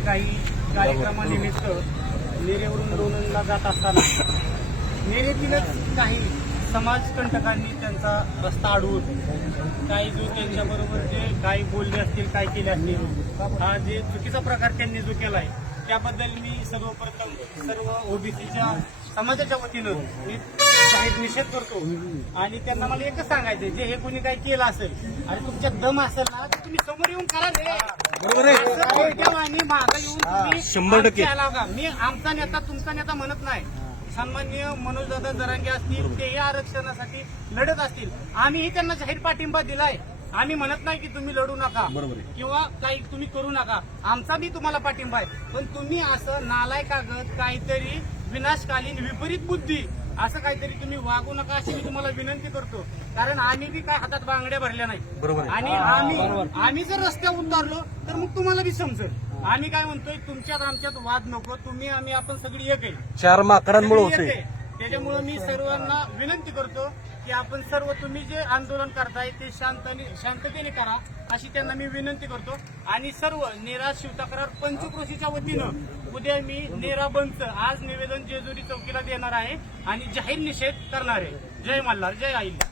काही कार्यक्रमानिमित्त नेरेवरून लोणंदला जात असताना नेरेतीलच काही समाजकंटकांनी त्यांचा रस्ता अडवून काही जो त्यांच्याबरोबर जे काही बोलले असतील काय केले असतील हा जे चुकीचा प्रकार त्यांनी जो केलाय त्याबद्दल मी सर्वप्रथम सर्व ओबीसीच्या समाजाच्या वतीनं मी जाहीर निषेध करतो. आणि त्यांना मला एकच सांगायचं जे हे कोणी काही केलं असेल आणि तुमच्यात दम असेल ना तर तुम्ही समोर येऊन करा मागं येऊन तुम्ही शंभर टक्के. आमच्या. मी आमचा नेता तुमचा नेता म्हणत नाही. सन्माननीय मनोजदादा जरांगे असतील तेही आरक्षणासाठी लढत असतील. आम्हीही त्यांना जाहीर पाठिंबा दिलाय. आम्ही म्हणत नाही की तुम्ही लढू नका. किंवा काही तुम्ही करू नका. आमचा बी तुम्हाला पाठिंबा आहे. पण तुम्ही असं नालाय कागद काहीतरी विनाशकालीन विपरीत बुद्धी असं काहीतरी तुम्ही वागू नका अशी मी तुम्हाला विनंती करतो. कारण आम्ही बी काय हातात बांगड्या भरल्या नाही आणि आम्ही आम्ही जर रस्त्यावर उतारलो तर मग तुम्हाला बी समजेल. आम्ही काय म्हणतोय तुमच्यात आमच्यात वाद नको तुम्ही आम्ही आपण सगळी एक आहे. चार माकडांमुळे होते. त्याच्यामुळे मी सर्वांना विनंती करतो की आपण सर्व तुम्ही जे आंदोलन करताय ते शांतने शांततेने करा अशी त्यांना मी विनंती करतो. आणि सर्व नेरा शिवतक्रार पंचक्रोशीच्या वतीनं उद्या मी नेरा बंदचं आज निवेदन जेजुरी चौकीला देणार आहे आणि जाहीर निषेध करणार आहे. जय मल्हार जय आईला.